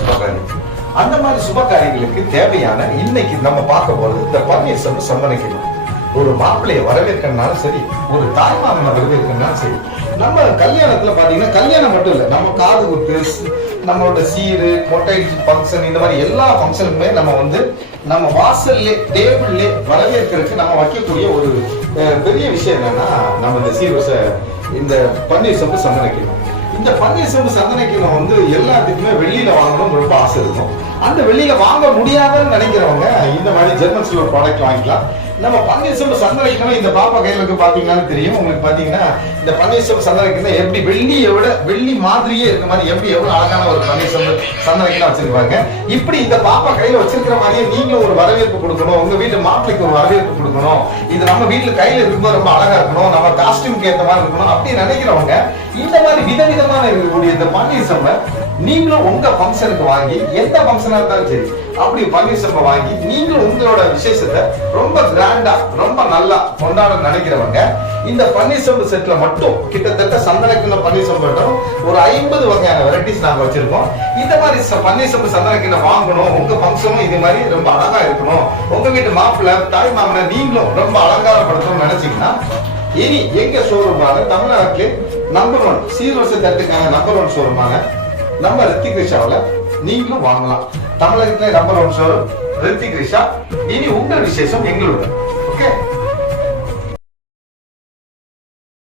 சொல்றாரு அந்த மாதிரி சுப காரியங்களுக்கு தேவையான இன்னைக்கு நம்ம பார்க்க போறது இந்த பர்மிஷன் சம்மதிக்கணும் ஒரு மாப்பிள்ளைய வரவேற்கனாலும் சரி ஒரு தாய்மாமனை வரவேற்கனாலும் சரி நம்ம கல்யாணத்துல பாத்தீங்கன்னா கல்யாணம் மட்டும் இல்லை நம்ம காது குத்து நம்மளோட சீரு மொட்டை ஃபங்க்ஷன் இந்த மாதிரி எல்லா ஃபங்க்ஷனுமே நம்ம வந்து நம்ம வாசல்ல டேபிள்ல வரவேற்கிறதுக்கு நம்ம வைக்கக்கூடிய ஒரு பெரிய விஷயம் என்னன்னா நம்ம இந்த சீர்வச இந்த பன்னீர் சொப்பு சம்மதிக்கணும் இந்த பன்னீர் செம்பு சந்தனைக்கணும் வந்து எல்லாத்துக்குமே வெளியில வாங்கணும்னு ரொம்ப ஆசை இருக்கும். அந்த வெளியில வாங்க முடியாதுன்னு நினைக்கிறவங்க இந்த மாதிரி ஜெர்மன்ஸ்ல ஒரு ப்ராடக்ட் வாங்கிக்கலாம். நம்ம பன்னீர்செல்வ சந்தரைக்கணும் இந்த பாப்பா கையில இருக்கு பாத்தீங்கன்னா தெரியும். உங்களுக்கு பாத்தீங்கன்னா இந்த பன்னீர்செல்வ சந்தரைக்கணும் எப்படி வெள்ளியை விட வெள்ளி மாதிரியே இருக்க மாதிரி எப்படி எவ்வளவு அழகான ஒரு பன்னீர்செல்வ சந்தரைக்கணும் வச்சிருப்பாங்க இப்படி இந்த பாப்பா கையில வச்சிருக்கிற மாதிரியே நீங்களும் ஒரு வரவேற்பு கொடுக்கணும். உங்க வீட்டு மாப்பிளைக்கு ஒரு வரவேற்பு கொடுக்கணும். இது நம்ம வீட்டுல கையில இருக்கும்போது ரொம்ப அழகா இருக்கணும். நம்ம காஸ்டியூம்க்கு ஏத்த மாதிரி இருக்கணும். அப்படி நினைக்கிறவங்க இந்த மாதிரி விதவிதமான இருக்கக்கூடிய இந்த பன்னீர்செல்வ நீங்களும் உங்க ஃபங்க்ஷனுக்கு வாங்கி எந்த ஃபங்க்ஷனா இருந்தாலும் சரி அப்படி பன்னீர் வாங்கி நீங்களும் உங்களோட விசேஷத்தை ரொம்ப கிராண்ட் ரொம்ப நல்லா கொண்டாட நினைக்கிறவங்க இந்த பன்னீர் செட்ல மட்டும் கிட்டத்தட்ட சந்தனக்கிண்ண பன்னீர் மட்டும் ஒரு ஐம்பது வகையான வெரைட்டிஸ் நாங்க வச்சிருக்கோம். இந்த மாதிரி ச- சந்தனக்கிண்ண வாங்கணும். உங்க ஃபங்க்ஷனும் இது மாதிரி ரொம்ப அழகா இருக்கணும். உங்க வீட்டு மாப்பிள்ளை தாய் மாமனை நீங்களும் ரொம்ப அலங்காரப்படுத்தணும்னு நினைச்சீங்கன்னா இனி எங்க ஷோரூமாக தமிழ்நாட்டிலே நம்பர் ஒன் சீர்வரிசை தட்டுக்கான நம்பர் ஒன் ஷோரூமாக நம்ம ரித்திக் ரிஷாவில் நீங்களும் வாங்கலாம். தமிழகத்திலே number one showroom Rithik Risha. இனி உங்கள் விசேஷம் எங்களுடன். ஓகே